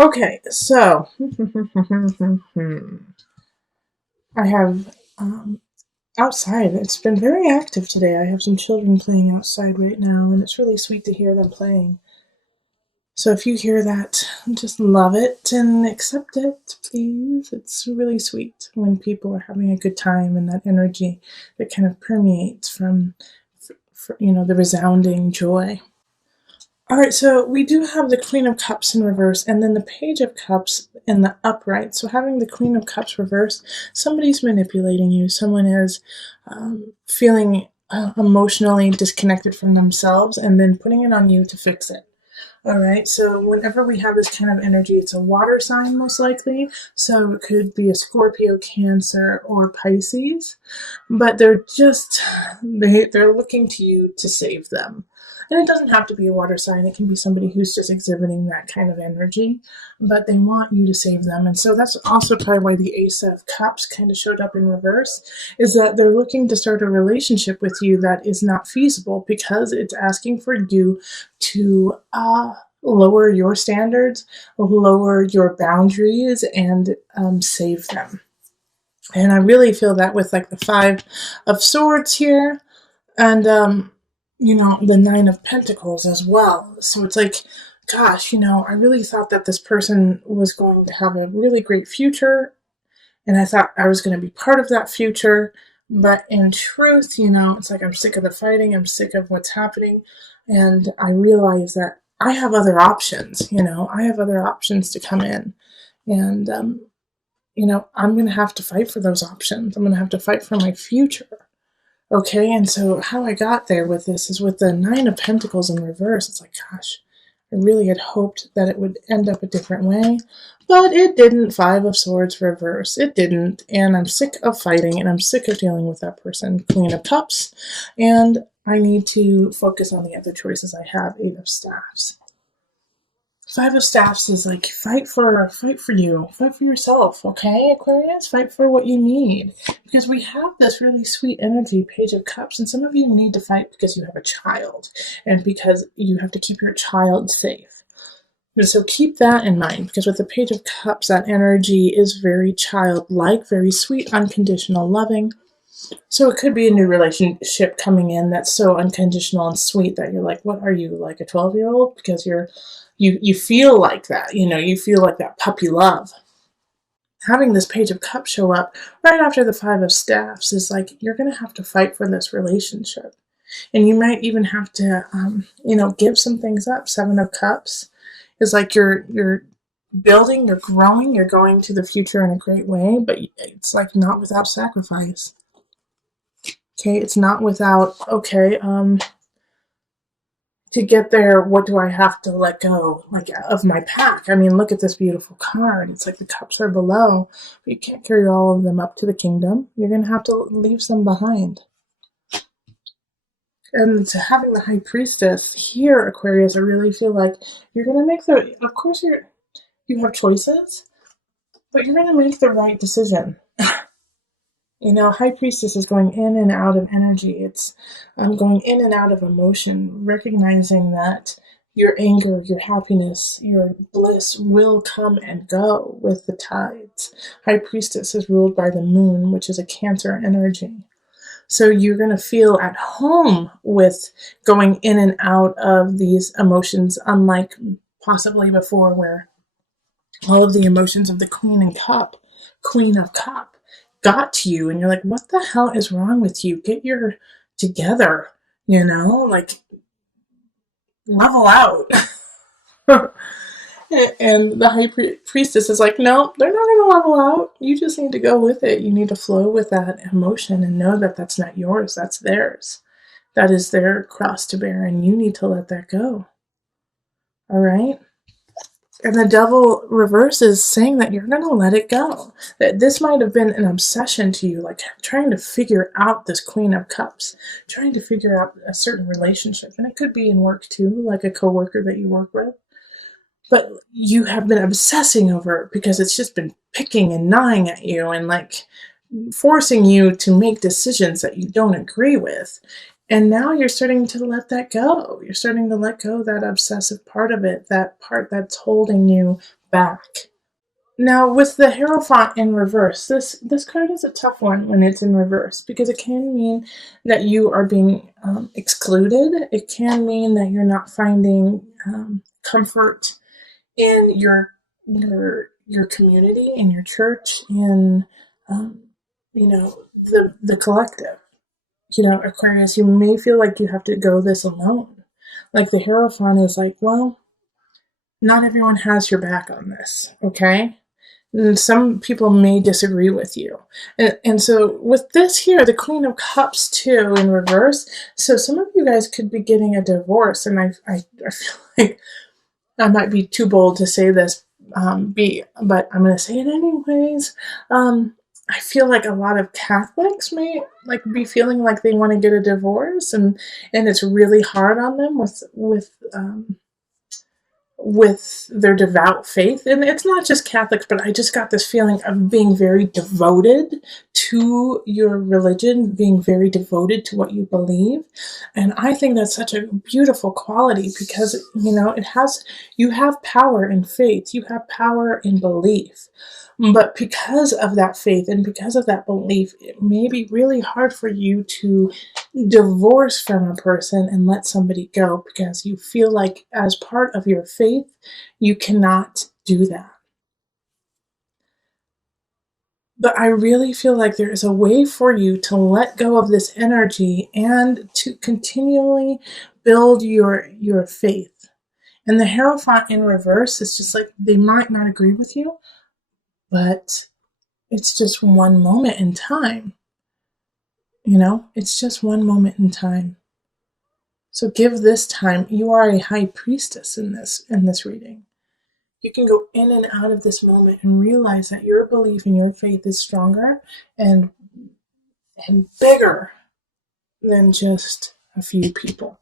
Okay, so I have outside. It's been very active today. I have some children playing outside right now, and it's really sweet to hear them playing. So if you hear that, just love it and accept it, please. It's really sweet when people are having a good time and that energy that kind of permeates from, the resounding joy. All right, so we do have the Queen of Cups in reverse and then the Page of Cups in the upright. So having the Queen of Cups reverse, somebody's manipulating you. Someone is feeling emotionally disconnected from themselves and then putting it on you to fix it. All right, so whenever we have this kind of energy, it's a water sign most likely. So it could be a Scorpio, Cancer, or Pisces, but they're looking to you to save them. And it doesn't have to be a water sign. It can be somebody who's just exhibiting that kind of energy, but they want you to save them. And so that's also probably why the Ace of Cups kind of showed up in reverse, is that they're looking to start a relationship with you that is not feasible because it's asking for you to lower your standards, lower your boundaries, and save them. And I really feel that with like the Five of Swords here, and the Nine of Pentacles as well. So it's like, gosh, I really thought that this person was going to have a really great future, and I thought I was going to be part of that future. But in truth, it's like I'm sick of the fighting, I'm sick of what's happening, and I realize that I have other options. I have other options to come in, and I'm going to have to fight for those options. I'm going to have to fight for my future. Okay, and so how I got there with this is with the Nine of Pentacles in reverse. It's like, gosh, I really had hoped that it would end up a different way, but it didn't. Five of Swords reverse. It didn't, and I'm sick of fighting, and I'm sick of dealing with that person. Queen of Cups, and I need to focus on the other choices I have. Eight of Staffs. Five of Staffs is like fight for you, fight for yourself, okay, Aquarius? Fight for what you need. Because we have this really sweet energy, Page of Cups, and some of you need to fight because you have a child and because you have to keep your child safe. So keep that in mind, because with the Page of Cups, that energy is very childlike, very sweet, unconditional, loving. So it could be a new relationship coming in that's so unconditional and sweet that you're like, what are you, like a 12-year-old? Because you feel like that, you feel like that puppy love. Having this Page of Cups show up right after the Five of Staffs is like, you're going to have to fight for this relationship. And you might even have to, give some things up. Seven of Cups is like you're building, you're growing, you're going to the future in a great way, but it's like not without sacrifice. Okay, it's not without, to get there, what do I have to let go, like, of my pack? I mean, look at this beautiful card. It's like the cups are below, but you can't carry all of them up to the kingdom. You're going to have to leave some behind. And to having the High Priestess here, Aquarius, I really feel like you're going to make of course you have choices, but you're going to make the right decision. High Priestess is going in and out of energy. It's going in and out of emotion, recognizing that your anger, your happiness, your bliss will come and go with the tides. High Priestess is ruled by the moon, which is a Cancer energy. So you're going to feel at home with going in and out of these emotions, unlike possibly before, where all of the emotions of the Queen of Cup, got to you, and you're like, what the hell is wrong with you? Get your together, like, level out. And the High Priestess is like, no, they're not going to level out. You just need to go with it. You need to flow with that emotion and know that that's not yours, that's theirs. That is their cross to bear, and you need to let that go. All right? And the Devil reverse is saying that you're going to let it go. That this might have been an obsession to you, like trying to figure out this Queen of Cups, trying to figure out a certain relationship. And it could be in work too, like a coworker that you work with. But you have been obsessing over it because it's just been picking and gnawing at you and like forcing you to make decisions that you don't agree with. And now you're starting to let that go. You're starting to let go of that obsessive part of it, that part that's holding you back. Now, with the Hierophant in reverse, this card is a tough one when it's in reverse because it can mean that you are being excluded. It can mean that you're not finding comfort in your community, in your church, in the collective. Aquarius, you may feel like you have to go this alone. Like the Hierophant is like, well, not everyone has your back on this, okay? And some people may disagree with you. And so with this here, the Queen of Cups too in reverse, so some of you guys could be getting a divorce, and I feel like I might be too bold to say this, but I'm going to say it anyways. I feel like a lot of Catholics may like be feeling like they want to get a divorce, and it's really hard on them with their devout faith. And it's not just Catholics, but I just got this feeling of being very devoted to your religion, being very devoted to what you believe. And I think that's such a beautiful quality because, you have power in faith, you have power in belief. But because of that faith and because of that belief, it may be really hard for you to divorce from a person and let somebody go because you feel like, as part of your faith, you cannot do that. But I really feel like there is a way for you to let go of this energy and to continually build your faith. And the Hierophant in reverse is just like, they might not agree with you, but it's just one moment in time. It's just one moment in time. So give this time. You are a high priestess in this reading. You can go in and out of this moment and realize that your belief in your faith is stronger and bigger than just a few people.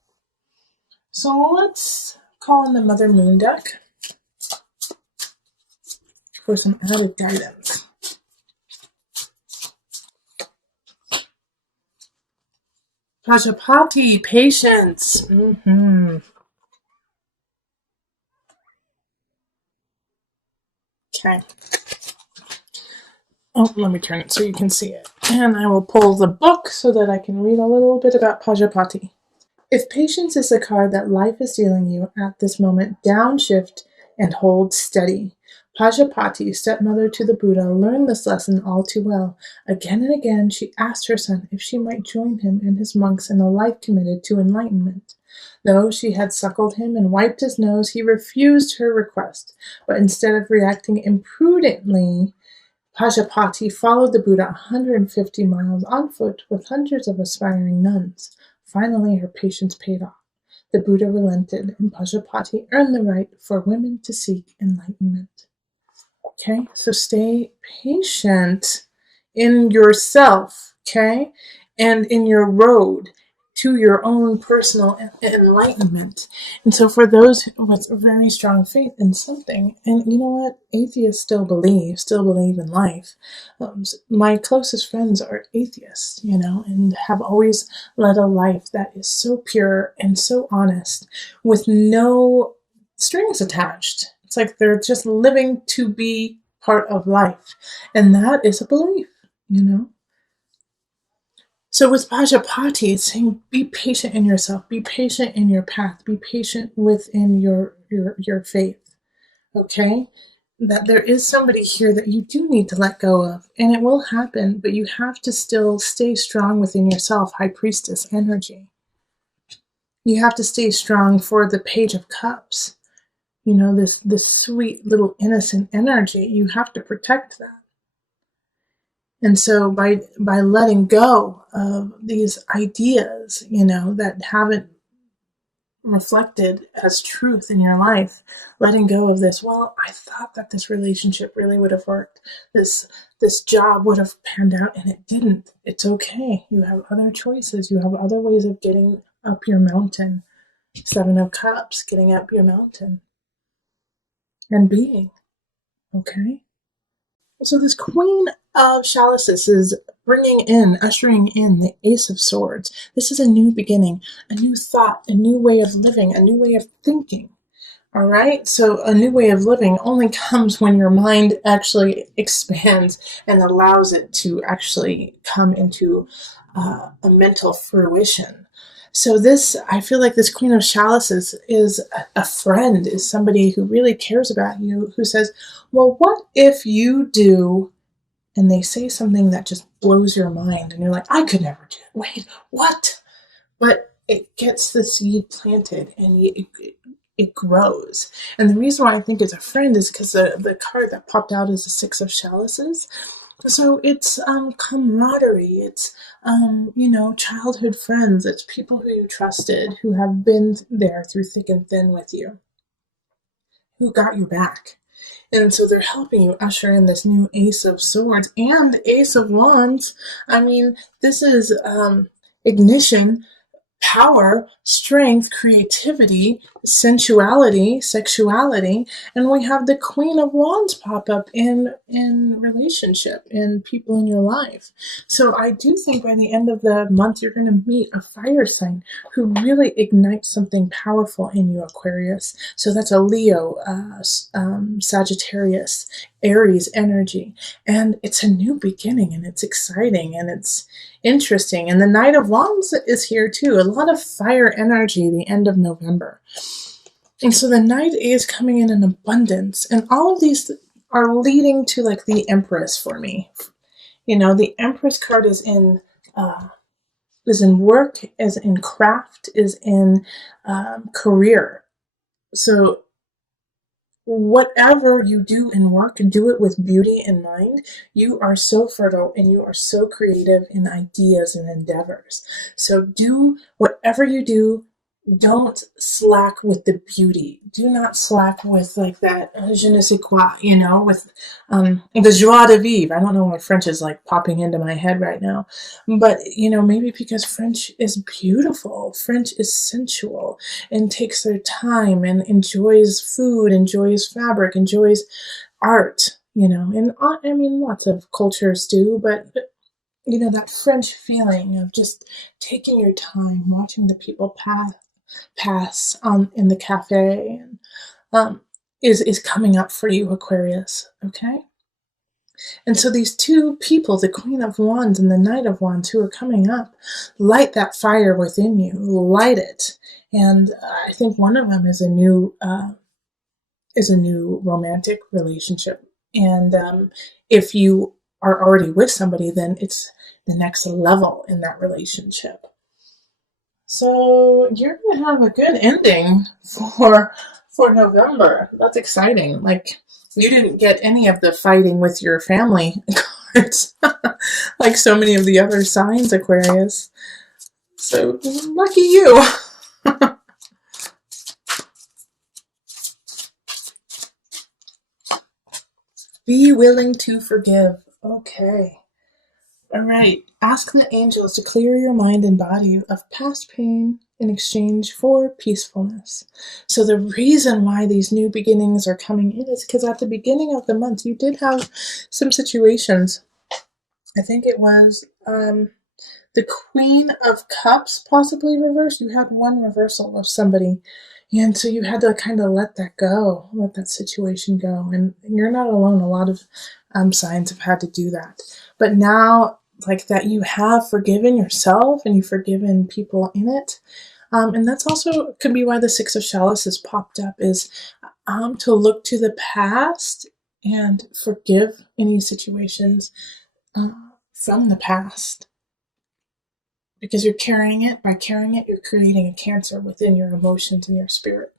So let's call in the Mother Moon deck for some added guidance. Prajapati, patience. Okay. Oh, let me turn it so you can see it. And I will pull the book so that I can read a little bit about Prajapati. If patience is the card that life is dealing you at this moment, downshift and hold steady. Prajapati, stepmother to the Buddha, learned this lesson all too well. Again and again, she asked her son if she might join him and his monks in a life committed to enlightenment. Though she had suckled him and wiped his nose, he refused her request. But instead of reacting imprudently, Prajapati followed the Buddha 150 miles on foot with hundreds of aspiring nuns. Finally, her patience paid off. The Buddha relented, and Prajapati earned the right for women to seek enlightenment. Okay, so stay patient in yourself, okay, and in your road to your own personal enlightenment. And so for those with a very strong faith in something, and you know what, atheists still believe in life. My closest friends are atheists, and have always led a life that is so pure and so honest with no strings attached. It's like they're just living to be part of life. And that is a belief, So with Prajapati, it's saying be patient in yourself, be patient in your path, be patient within your faith. Okay? That there is somebody here that you do need to let go of. And it will happen, but you have to still stay strong within yourself, High Priestess energy. You have to stay strong for the Page of Cups. This sweet little innocent energy. You have to protect that. And so by letting go of these ideas, that haven't reflected as truth in your life, letting go of this, well, I thought that this relationship really would have worked. This job would have panned out, and it didn't. It's okay. You have other choices. You have other ways of getting up your mountain. Seven of Cups, getting up your mountain. And being. Okay? So this Queen of Chalices is ushering in the Ace of Swords. This is a new beginning, a new thought, a new way of living, a new way of thinking. All right. So a new way of living only comes when your mind actually expands and allows it to actually come into a mental fruition. So this, I feel like this Queen of Chalices is a friend, is somebody who really cares about you, who says, well, what if you do, and they say something that just blows your mind and you're like, I could never do it. Wait, what? But it gets the seed planted and it grows. And the reason why I think it's a friend is because the card that popped out is the Six of Chalices. So it's camaraderie. It's childhood friends. It's people who you trusted, who have been there through thick and thin with you, who got your back. And so they're helping you usher in this new Ace of Swords and Ace of Wands. I mean, this is ignition, power, strength, creativity, sensuality, sexuality, and we have the Queen of Wands pop up in relationship, in people in your life. So I do think by the end of the month you're going to meet a fire sign who really ignites something powerful in you, Aquarius. So that's a Leo, Sagittarius, Aries energy, and it's a new beginning, and it's exciting, and it's interesting. And the Knight of Wands is here too. A lot of fire energy the end of November. And so the Knight is coming in abundance. And all of these are leading to like the Empress for me. You know, the Empress card is in work, is in craft, is in career. So whatever you do in work, do it with beauty in mind. You are so fertile and you are so creative in ideas and endeavors. So do whatever you do. Don't slack with the beauty. Do not slack with like that je ne sais quoi, with the joie de vivre. I don't know why French is like popping into my head right now. But, maybe because French is beautiful. French is sensual and takes their time and enjoys food, enjoys fabric, enjoys art, and I mean, lots of cultures do, but that French feeling of just taking your time, watching the people pass in the cafe, and is coming up for you, Aquarius. Okay. And so these two people, the Queen of Wands and the Knight of Wands, who are coming up, light that fire within you, light it. And I think one of them is a new romantic relationship. And if you are already with somebody, then it's the next level in that relationship. So you're gonna have a good ending for November. That's exciting. Like, you didn't get any of the fighting with your family cards, like so many of the other signs, Aquarius. So lucky you. Be willing to forgive. Okay. All right. Ask the angels to clear your mind and body of past pain in exchange for peacefulness. So the reason why these new beginnings are coming in is because at the beginning of the month you did have some situations. I think it was the Queen of Cups possibly reversed. You had one reversal of somebody. And so you had to kind of let that go, let that situation go. And you're not alone. A lot of signs have had to do that. But now, like that, you have forgiven yourself and you've forgiven people in it. And that's also could be why the Six of Chalices popped up, is to look to the past and forgive any situations from the past. Because you're carrying it. By carrying it, you're creating a cancer within your emotions and your spirit.